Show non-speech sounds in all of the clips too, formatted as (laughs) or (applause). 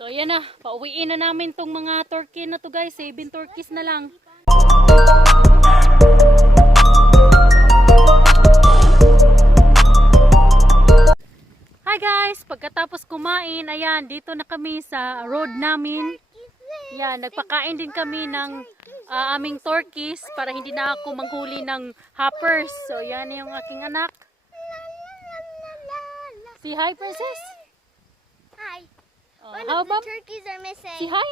So ayan na, pauwiin na namin tong mga turkey na to guys. 7 turkeys na lang. Hi guys! Pagkatapos kumain, ayan, dito na kami sa road namin. Yan, nagpakain din kami ng ah, aming turkeys para hindi na ako manghuli ng hoppers. So yan yung aking anak. Si hi princess. Oh, One how of the turkeys are missing. si hi?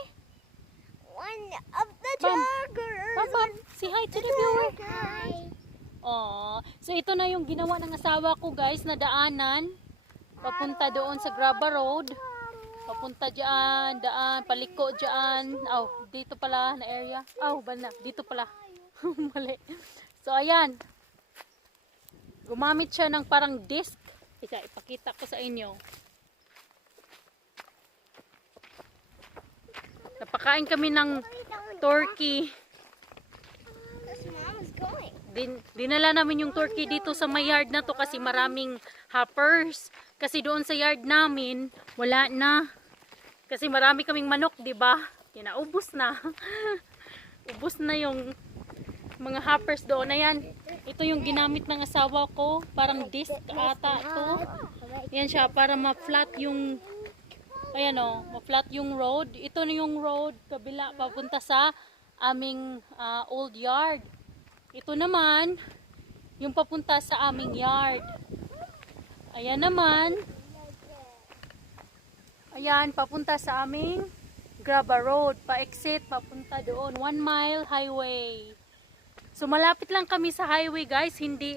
One of the Bam. turkeys. Bam, bam. Si hi to the viewer. Hi. Oh, so ito na yung ginawa ng asawa ko guys na daanan. Papunta doon sa Graba Road. Papunta diyan, daan, paliko diyan. Aw, dito pala na area. Aw, banda, dito pala. (laughs) Mali. So ayan. Gumamit siya ng parang disc. Isa, ipakita ko sa inyo. Napakain kami ng turkey. Din, dinala namin yung turkey dito sa may yard na to kasi maraming hoppers. Kasi doon sa yard namin, wala na. Kasi marami kaming manok, di ba? Kinaubos na. Ubos (laughs) na yung mga hoppers doon. Ayan, ito yung ginamit ng asawa ko. Parang disc ata to. Yan siya, para ma-flat yung ayan o, ma-flat yung road. Ito na yung road, kabila, papunta sa aming ah, old yard. Ito naman, yung papunta sa aming yard. Ayan naman. Ayan, papunta sa aming Graba Road. Pa-exit, papunta doon. One mile highway. So, malapit lang kami sa highway, guys. Hindi,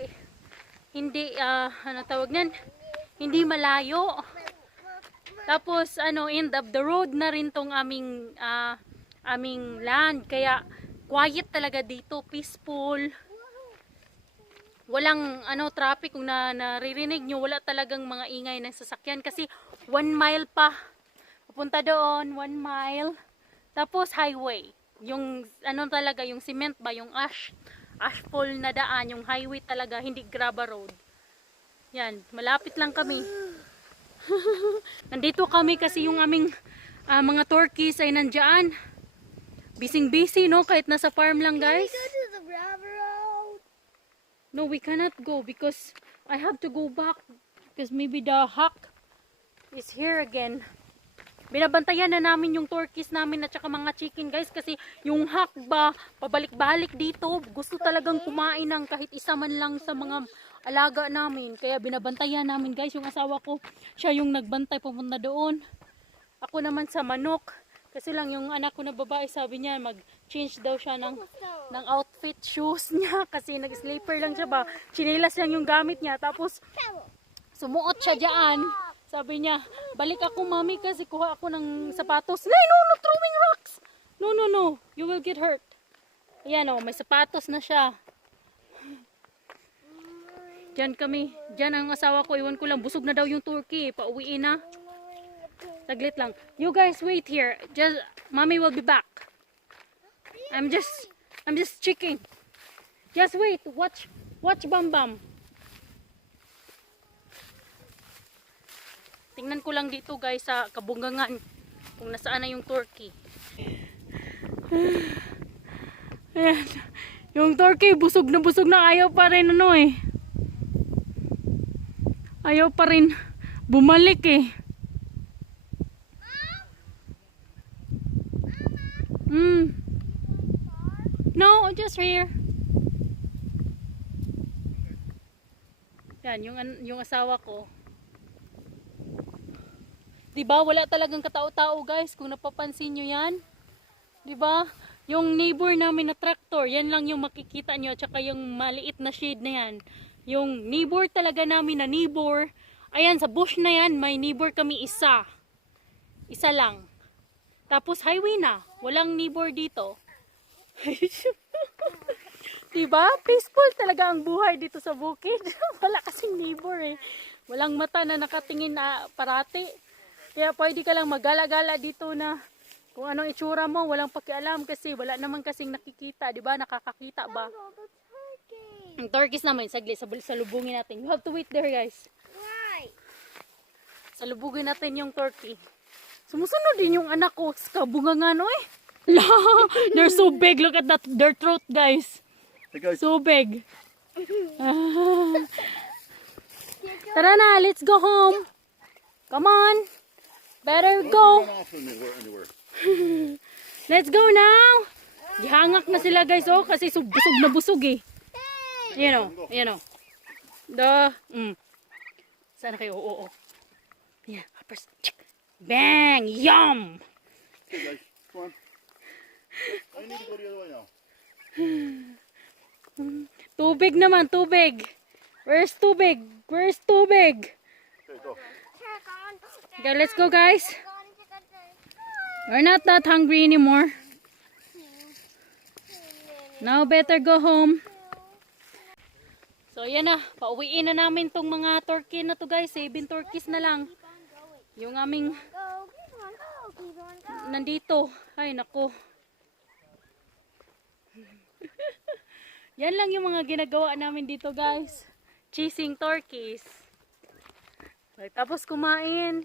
hindi, ah, ano tawag nan? Hindi malayo. Tapos, ano, end of the road na rin tong aming, ah, aming land. Kaya, quiet talaga dito. Peaceful. Walang ano traffic. Kung na naririnig nyo wala talagang mga ingay ng sasakyan. Kasi one mile pa. Pupunta doon one mile. Tapos highway. Yung ano talaga yung cement ba? Yung ash asphalt na daan. Yung highway talaga hindi graba road. Yan malapit lang kami (laughs) nandito kami kasi yung aming ah, mga turkeys ay nandyan bising busy no kahit nasa farm lang Can we guys go to the grab road? No, we cannot go because I have to go back because maybe the hawk is here again. Binabantayan na namin yung turkeys namin at saka mga chicken guys kasi yung hawk ba pabalik-balik dito gusto talagang kumain ng kahit isa man lang sa mga alaga namin kaya binabantayan namin guys yung asawa ko siya yung nagbantay pupunta doon ako naman sa manok kasi lang yung anak ko na babae sabi niya mag change daw siya ng ng outfit shoes (laughs) niya kasi nag-sleeper lang siya ba. Chinelas lang yung gamit niya. Tapos sumuot siya diyan. Sabi niya, balik ako mami kasi kuha ako ng sapatos. Nay, no, no, throwing rocks. No, no, no. You will get hurt. Ayan o, may sapatos na siya. Diyan kami. Diyan ang asawa ko. Iwan ko lang. Busog na daw yung turkey. Pauwiin na. Saglit lang. You guys wait here. Just, mommy will be back. I'm just, I'm just checking. Just wait. Watch, watch Bam Bam. Tingnan ko lang dito guys sa kabungangan kung nasaan na yung turkey. (sighs) Ayan. Yung turkey busog na busog na ayaw pa rin ano eh. Ayaw pa rin bumalik eh. Mm. No, just here. Yan, yung, yung asawa ko. 'Di ba Wala talagang katao-tao guys, kung napapansin nyo yan. 'Di ba Yung neighbor namin na tractor, yan lang yung makikita nyo, tsaka yung maliit na shade na yan. Yung neighbor talaga namin na neighbor, ayan, sa bush na yan, may neighbor kami isa. Isa lang. Tapos highway na, walang neighbor dito. (laughs) diba? Peaceful talaga ang buhay dito sa bukid. (laughs) Wala kasing neighbor eh. Walang mata na nakatingin na parati. Kaya pwede ka lang magala-gala dito na kung anong itsura mo, walang pakialam kasi wala naman kasing nakikita, di ba? Nakakakita ba? Ang turkeys naman, saglit, salubungin natin. You have to wait there guys. Right. Salubugin natin yung turkey. Sumusunod din yung anak ko sa kabungangan, oy. (laughs) La, they're so big. Look at that, their throat, guys, So big. (laughs) Ah. Tara na, let's go home. Come on. Better go. (laughs) Let's go now. Gihangak na sila guys oh kasi sub busog na busog eh. Ayan oh, ayan oh. The, mm. Sana kayo? Oo, oo. Yeah, hoppers. Bang! Yum! Hey. (laughs) Tubig naman, tubig. Where's tubig? Where's tubig? Okay, go. Okay, let's go guys. We're not that hungry anymore. Now better go home. So yan na, pauwiin na namin tong mga turkey na to guys. Seven turkeys na lang. Yung aming nandito. Ay nako. (laughs) yan lang yung mga ginagawa namin dito guys. Chasing turkeys. Tapos kumain.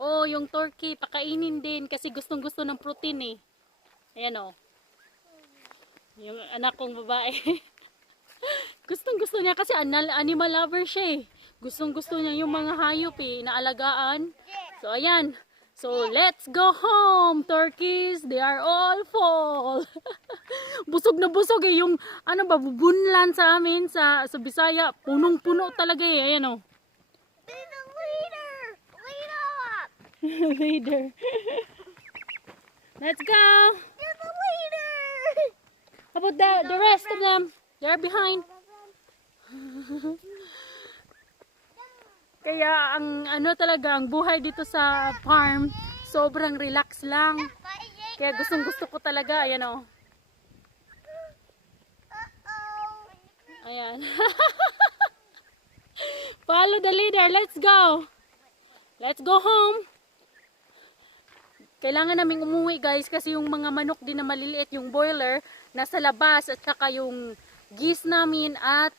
Oh, yung turkey, pakainin din kasi gustong gusto ng protein eh. Ayan oh. Yung anak kong babae. (laughs) gustong gusto niya kasi animal lover siya eh. Gustong gusto niya yung mga hayop eh, naalagaan. So ayan. So let's go home, turkeys. They are all full. (laughs) busog na busog eh. Yung ano ba, bunlan sa amin sa, sa Bisaya. Punong-puno talaga eh. Ayan oh. Be the leader. Lead up. (laughs) Later. Let's go. You're the leader. How about the, the rest of them? They're behind. Kaya ang ano talaga, ang buhay dito sa farm, sobrang relax lang. Kaya gustong gusto ko talaga, ayan o. (laughs) Ayan. Follow the leader, let's go. Let's go home. Kailangan naming umuwi guys kasi yung mga manok din na maliliit, yung boiler, nasa labas at saka yung geese namin at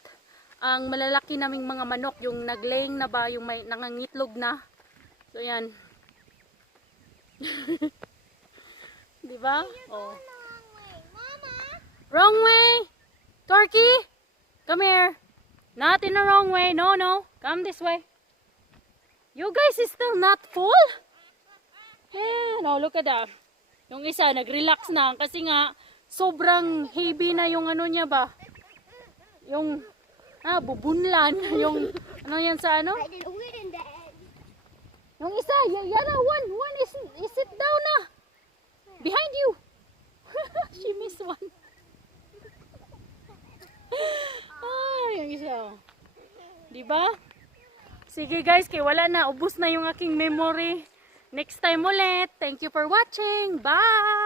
ang malalaki naming mga manok, yung naglaying na ba, yung may nangangitlog na. So yan. (laughs) Di ba? Oh. Wrong way. Mama. Wrong way! Turkey! Come here! Not in the wrong way. No, no. Come this way. You guys is still not full? Yeah, no, look at that. Yung isa, nag-relax na kasi nga, sobrang heavy na yung ano niya ba? Yung, ah, bubunlan. (laughs) Yung, ano yan sa ano? Yung isa, y- yan na, one, one is, is sit down na. Behind you. (laughs) She missed one. (laughs) ah, yung isa. oh. Di ba? Sige guys, kay wala na, ubos na yung aking memory. Next time ulit. Thank you for watching. Bye!